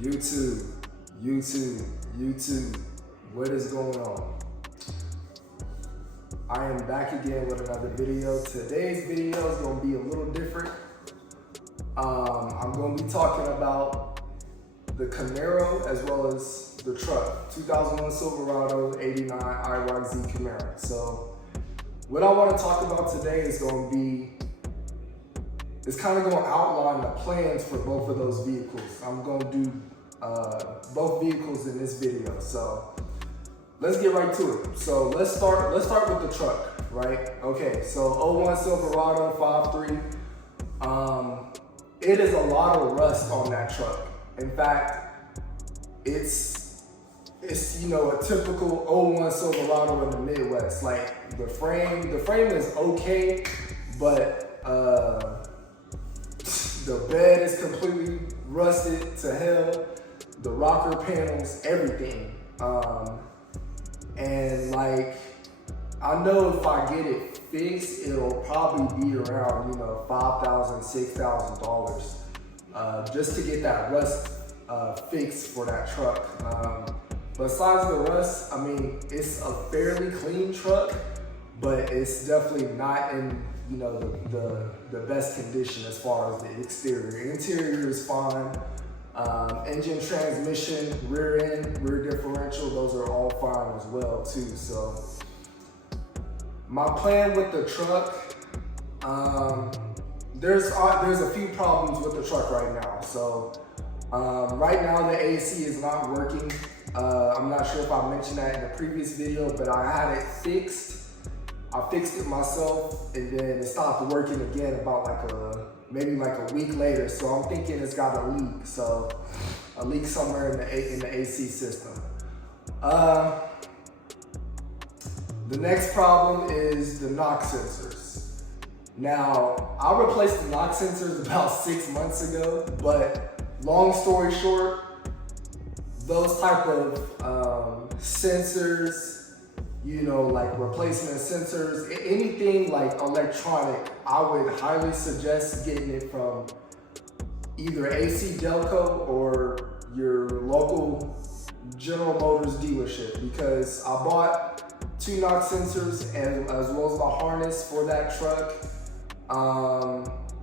YouTube, YouTube, what is going on? I am back again with another video. Today's video is going to be a little different. I'm going to be talking about the Camaro as well as the truck, 2001 Silverado 89 IROC Camaro. So what I want to talk about today is going to be, it's kind of going to outline the plans for both of those vehicles. I'm going to do both vehicles in this video. So let's get right to it. So let's start with the truck, right? Okay, so 01 Silverado 5.3. It is a lot of rust on that truck. In fact, it's you know, a typical 01 Silverado in the Midwest. Like the frame is okay, but the bed is completely rusted to hell. The rocker panels, everything. And like, I know if I get it fixed, it'll probably be around, you know, $5,000, $6,000, just to get that rust fixed for that truck. Besides the rust, I mean, it's a fairly clean truck, but it's definitely not in, you know, the best condition as far as the exterior. Interior is fine. Engine, transmission, rear end, rear differential, those are all fine as well too. So my plan with the truck, there's a few problems with the truck right now. So right now the AC is not working. I'm not sure if I mentioned that in the previous video, but I had it fixed. I fixed it myself, and then it stopped working again about maybe like a week later. So I'm thinking it's got a leak. So a leak somewhere in the AC system. The next problem is the knock sensors. Now, I replaced the knock sensors about 6 months ago, but long story short, those type of sensors, you know, like replacement sensors, anything like electronic, I would highly suggest getting it from either AC Delco or your local General Motors dealership, because I bought 2 knock sensors and as well as the harness for that truck.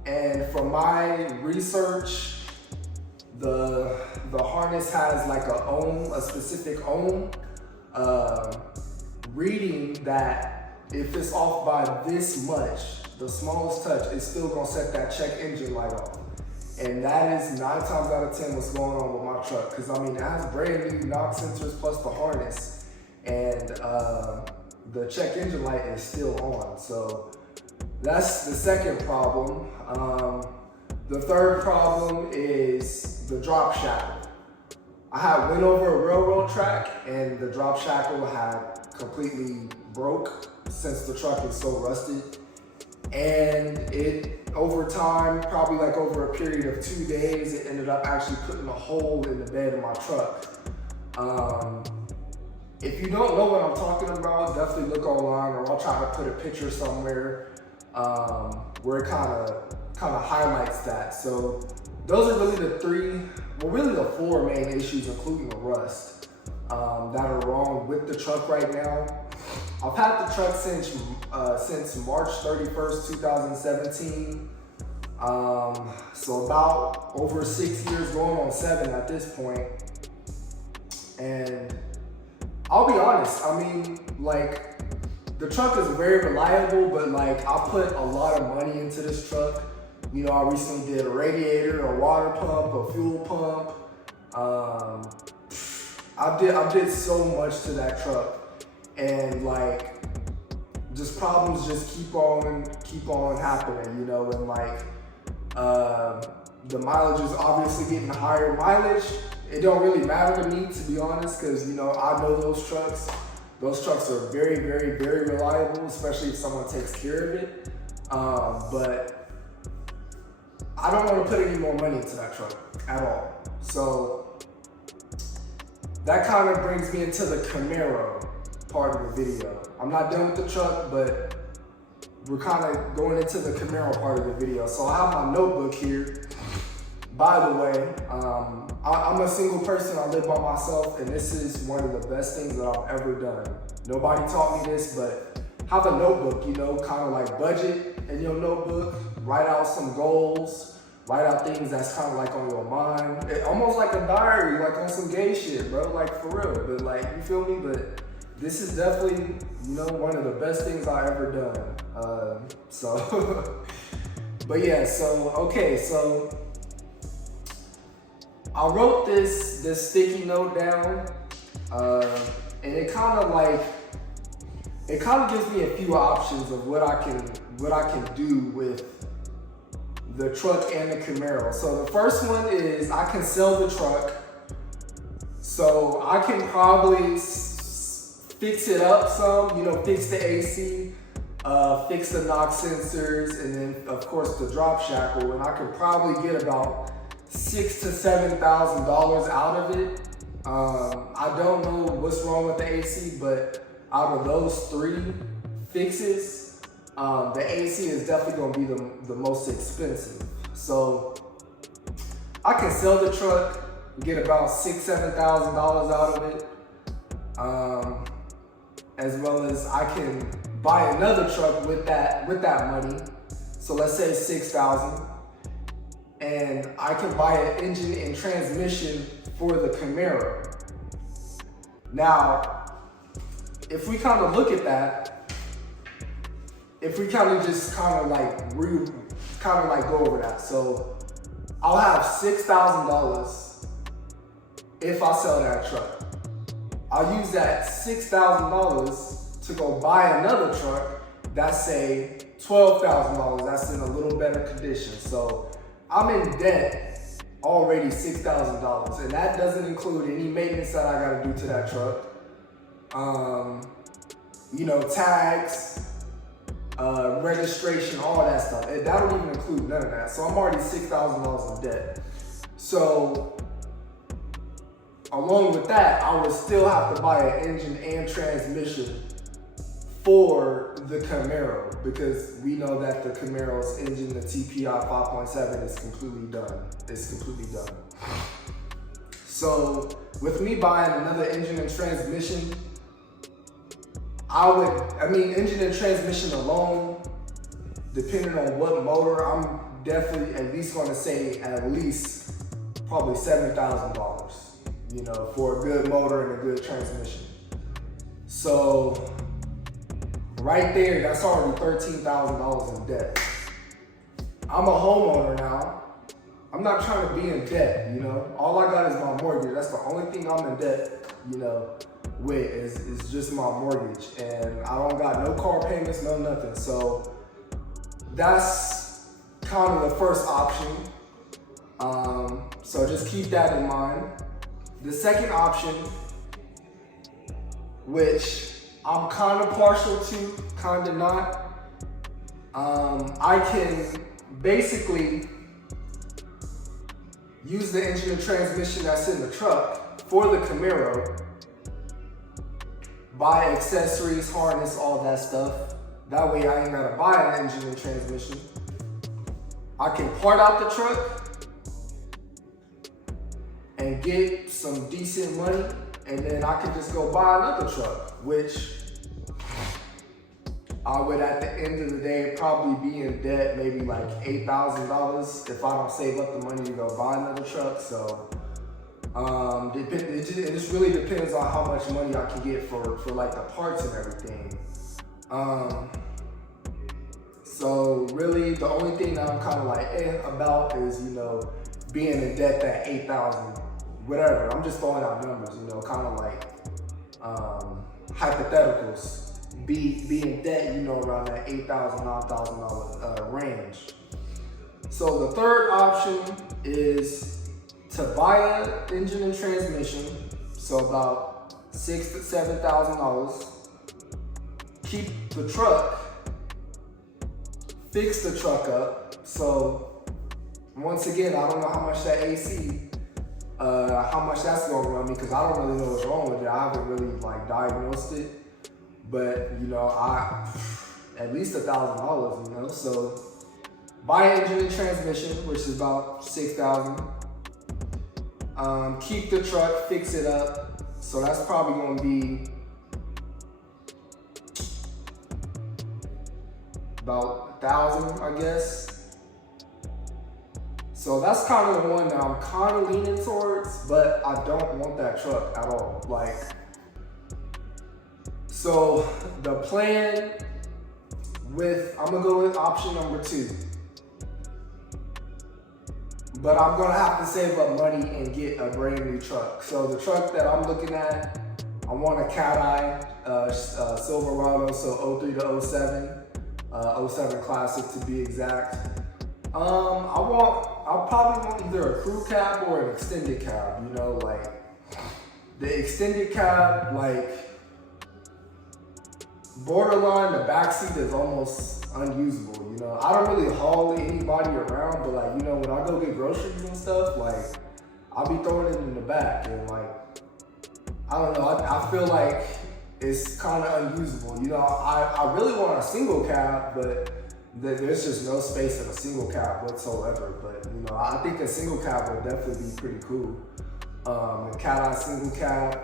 And from my research, the harness has like a specific ohm reading that if it's off by this much, the smallest touch, it's still gonna set that check engine light off. And that is 9 times out of 10 what's going on with my truck. Cause I mean, it has brand new knock sensors plus the harness, and the check engine light is still on. So that's the second problem. The third problem is the drop shackle. I went over a railroad track and the drop shackle had completely broke since the truck is so rusted. And it, over time, probably like over a period of 2 days, it ended up actually putting a hole in the bed of my truck. If you don't know what I'm talking about, definitely look online, or I'll try to put a picture somewhere where it kind of highlights that. So those are really the the 4 main issues, including the rust, that are wrong with the truck right now. I've had the truck since March 31st, 2017. So about over 6 years, going on 7 at this point. And I'll be honest, I mean, like, the truck is very reliable, but like, I put a lot of money into this truck. You know, I recently did a radiator, a water pump, a fuel pump. I did so much to that truck, and like, just problems just keep on happening, you know. And like, the mileage is obviously getting higher. Mileage, it don't really matter to me, to be honest, because, you know, I know those trucks. Those trucks are very, very, very reliable, especially if someone takes care of it. But I don't want to put any more money into that truck at all. So that kind of brings me into the Camaro part of the video. I'm not done with the truck, but we're kind of going into the Camaro part of the video. So I have my notebook here, By the way, I'm a single person. I live by myself, and this is one of the best things that I've ever done. Nobody taught me this, but have a notebook, you know, kind of like budget in your notebook. Write out some goals. Write out things that's kind of like on your mind. Almost like a diary, like on some gay shit, bro. Like for real. But like, you feel me? But this is definitely, you know, one of the best things I ever done. But yeah, so I wrote this sticky note down, and it kind of gives me a few options of what I can do with the truck and the Camaro. So the first one is I can sell the truck, so I can probably fix it up some, you know, fix the AC, fix the knock sensors, and then of course the drop shackle, and I could probably get about $6,000 to $7,000 out of it. I don't know what's wrong with the AC, but out of those 3 fixes, the AC is definitely gonna be the most expensive. So I can sell the truck, get about $6,000 to $7,000 out of it, as well as I can buy another truck with that money. So let's say $6,000. And I can buy an engine and transmission for the Camaro. Now, if we kind of look at that, if we kind of just kind of like go over that. So I'll have $6,000 if I sell that truck. I'll use that $6,000 to go buy another truck that's say $12,000. That's in a little better condition. So I'm in debt already $6,000, and that doesn't include any maintenance that I gotta do to that truck. You know, tags, registration, all that stuff. That don't even include none of that. So I'm already $6,000 in debt. So along with that, I would still have to buy an engine and transmission for the Camaro, because we know that the Camaro's engine, the TPI 5.7, is completely done. It's completely done. So with me buying another engine and transmission, engine and transmission alone, depending on what motor, I'm definitely at least gonna say at least probably $7,000, you know, for a good motor and a good transmission. So right there, that's already $13,000 in debt. I'm a homeowner now. I'm not trying to be in debt, you know. All I got is my mortgage. That's the only thing I'm in debt, you know, with is just my mortgage. And I don't got no car payments, no nothing. So that's kind of the first option. So just keep that in mind. The second option, which I'm kind of partial to, kind of not. I can basically use the engine and transmission that's in the truck for the Camaro, buy accessories, harness, all that stuff. That way I ain't gotta buy an engine and transmission. I can part out the truck and get some decent money, and then I can just go buy another truck, which I would at the end of the day probably be in debt maybe like $8,000 if I don't save up the money to go buy another truck. So it just really depends on how much money I can get for like the parts and everything. So really the only thing that I'm kind of like about is, you know, being in debt that $8,000, whatever. I'm just throwing out numbers, you know, kind of like hypotheticals. Be in debt, you know, around that $8,000, $9,000 range. So the third option is to buy an engine and transmission, so about $6,000 to $7,000. Keep the truck, fix the truck up. So once again, I don't know how much that AC, how much that's gonna run me, because I don't really know what's wrong with it. I haven't really like diagnosed it. But you know, at least $1,000, you know. So buy engine and transmission, which is about $6,000. Keep the truck, fix it up. So that's probably gonna be about $1,000, I guess. So that's kind of the one that I'm kind of leaning towards, but I don't want that truck at all. Like, so the plan I'm gonna go with option number 2. But I'm gonna have to save up money and get a brand new truck. So the truck that I'm looking at, I want a Cat Eye Silverado, so 03 to 07, 07 Classic to be exact. I'll probably want either a crew cab or an extended cab, you know, like the extended cab, like borderline, the backseat is almost unusable, you know. I don't really haul anybody around, but like, you know, when I go get groceries and stuff, like I'll be throwing it in the back and like, I don't know, I feel like it's kind of unusable. You know, I really want a single cab, but there's just no space in a single cab whatsoever. But you know, I think a single cab would definitely be pretty cool. A Cat Eye single cab,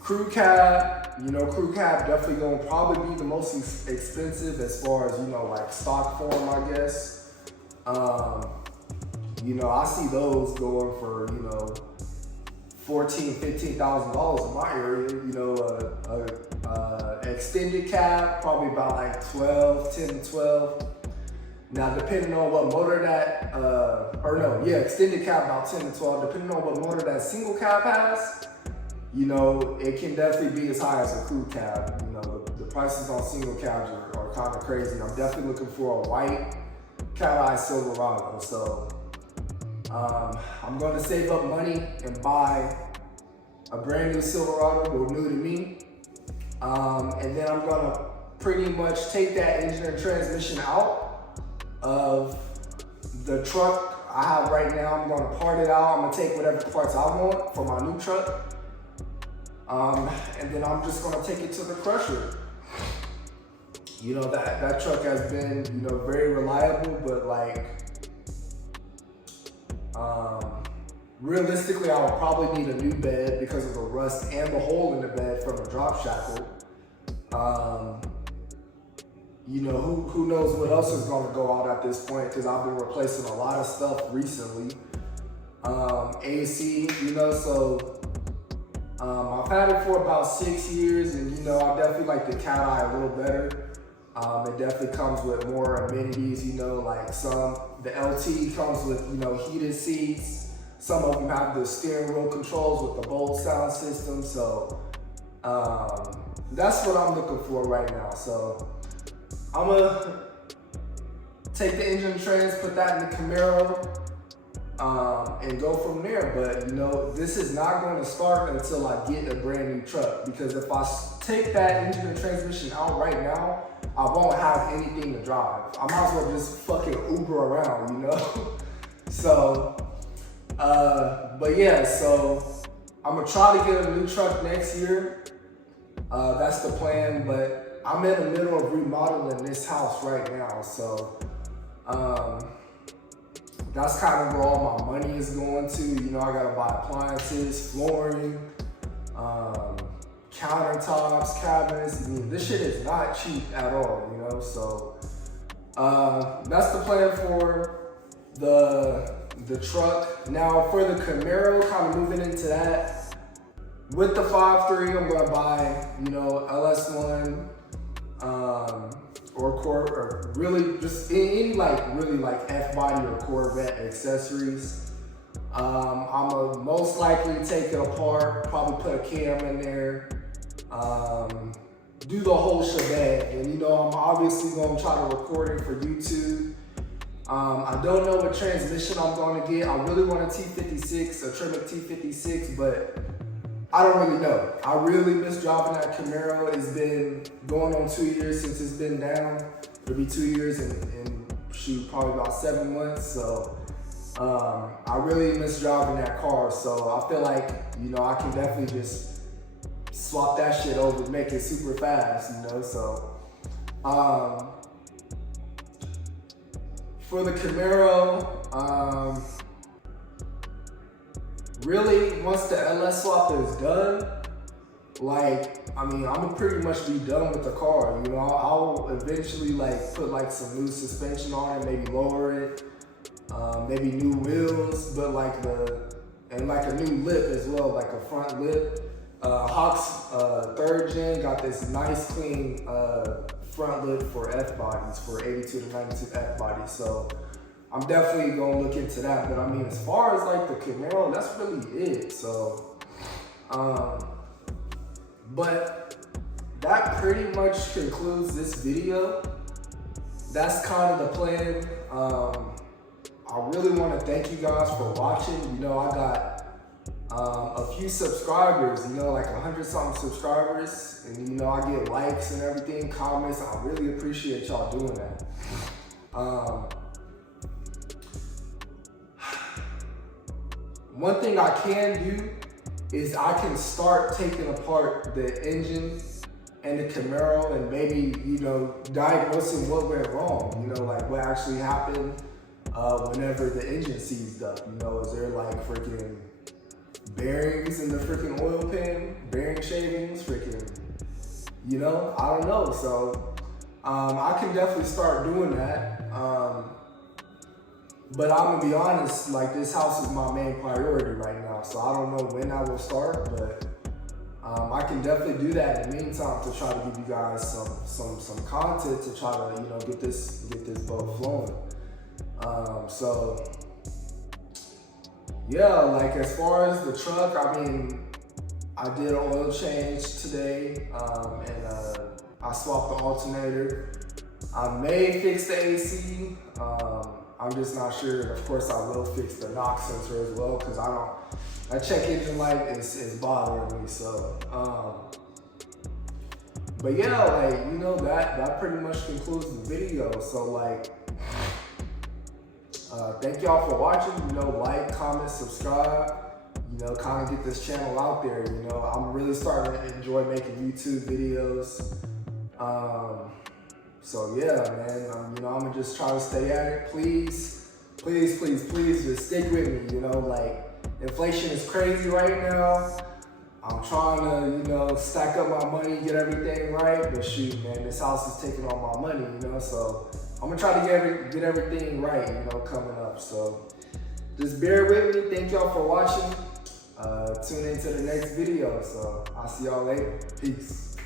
crew cab. You know, crew cab definitely gonna probably be the most expensive as far as, you know, like stock form, I guess. You know, I see those going for, you know, $14,000, $15,000 in my area. You know, extended cab probably about like 10 to 12. Now, depending on what motor that, extended cab about 10 to 12. Depending on what motor that single cab has, you know, it can definitely be as high as a crew cab. You know, the prices on single cabs are kind of crazy. I'm definitely looking for a white Cat Eye Silverado. So I'm going to save up money and buy a brand new Silverado, or new to me. And then I'm going to pretty much take that engine and transmission out of the truck I have right now. I'm going to part it out. I'm going to take whatever parts I want for my new truck. And then I'm just gonna take it to the crusher. You know, that truck has been, you know, very reliable, but like, realistically, I would probably need a new bed because of the rust and the hole in the bed from the drop shackle. You know, who knows what else is gonna go out at this point, because I've been replacing a lot of stuff recently. AC, you know, so I've had it for about 6 years, and you know, I definitely like the Cat Eye a little better. It definitely comes with more amenities, you know, like the LT comes with, you know, heated seats. Some of them have the steering wheel controls with the Bolt sound system. So that's what I'm looking for right now. So I'm gonna take the engine trans, put that in the Camaro, and go from there. But you know, this is not going to start until I get a brand new truck, because if I take that engine and transmission out right now, I won't have anything to drive. I might as well just fucking Uber around, you know? So, but yeah, so I'm gonna try to get a new truck next year. That's the plan, but I'm in the middle of remodeling this house right now. So, that's kind of where all my money is going to. You know, I gotta buy appliances, flooring, countertops, cabinets. I mean, this shit is not cheap at all, you know? So that's the plan for the truck. Now for the Camaro, kind of moving into that, with the 5.3, I'm gonna buy, you know, LS1, or really just any really F-body or Corvette accessories. I'm gonna most likely take it apart, probably put a cam in there, do the whole shebang. And you know, I'm obviously gonna try to record it for YouTube. I don't know what transmission I'm gonna get. I really want a T56, a Tremec T56, but I don't really know. I really miss driving that Camaro. It's been going on 2 years since it's been down. It'll be 2 years and shoot, probably about 7 months. So I really miss driving that car. So I feel like, you know, I can definitely just swap that shit over, make it super fast, you know? So for the Camaro, really, once the LS swap is done, like, I mean, I'm gonna pretty much be done with the car. You know, I'll eventually like put like some new suspension on it, maybe lower it, maybe new wheels, but like and like a new lip as well, like a front lip. Hawk's 3rd gen got this nice clean front lip for F bodies, for 82 to 92 F bodies. So I'm definitely gonna look into that. But I mean, as far as like the Camaro, that's really it. So, but that pretty much concludes this video. That's kind of the plan. I really want to thank you guys for watching. You know, I got a few subscribers, you know, like 100-something subscribers, and you know, I get likes and everything, comments. I really appreciate y'all doing that. One thing I can do is I can start taking apart the engine and the Camaro and maybe, you know, diagnosing what went wrong, you know, like what actually happened whenever the engine seized up. You know, is there like freaking bearings in the freaking oil pan, bearing shavings, freaking, you know, I don't know. So I can definitely start doing that. But I'm gonna be honest, like this house is my main priority right now. So I don't know when I will start, but I can definitely do that in the meantime to try to give you guys some content to try to, you know, get this boat flowing. So yeah, like as far as the truck, I mean, I did an oil change today, and I swapped the alternator. I may fix the AC. I'm just not sure. Of course, I will fix the knock sensor as well, because that check engine light is bothering me. So, but yeah, like, you know, that pretty much concludes the video. So like, thank y'all for watching. You know, like, comment, subscribe. You know, kind of get this channel out there. You know, I'm really starting to enjoy making YouTube videos. So yeah, man, you know, I'm gonna just try to stay at it. Please, please, please, please just stick with me. You know, like, inflation is crazy right now. I'm trying to, you know, stack up my money, get everything right. But shoot, man, this house is taking all my money, you know, so I'm gonna try to get everything right, you know, coming up. So just bear with me. Thank y'all for watching. Tune into the next video. So I'll see y'all later. Peace.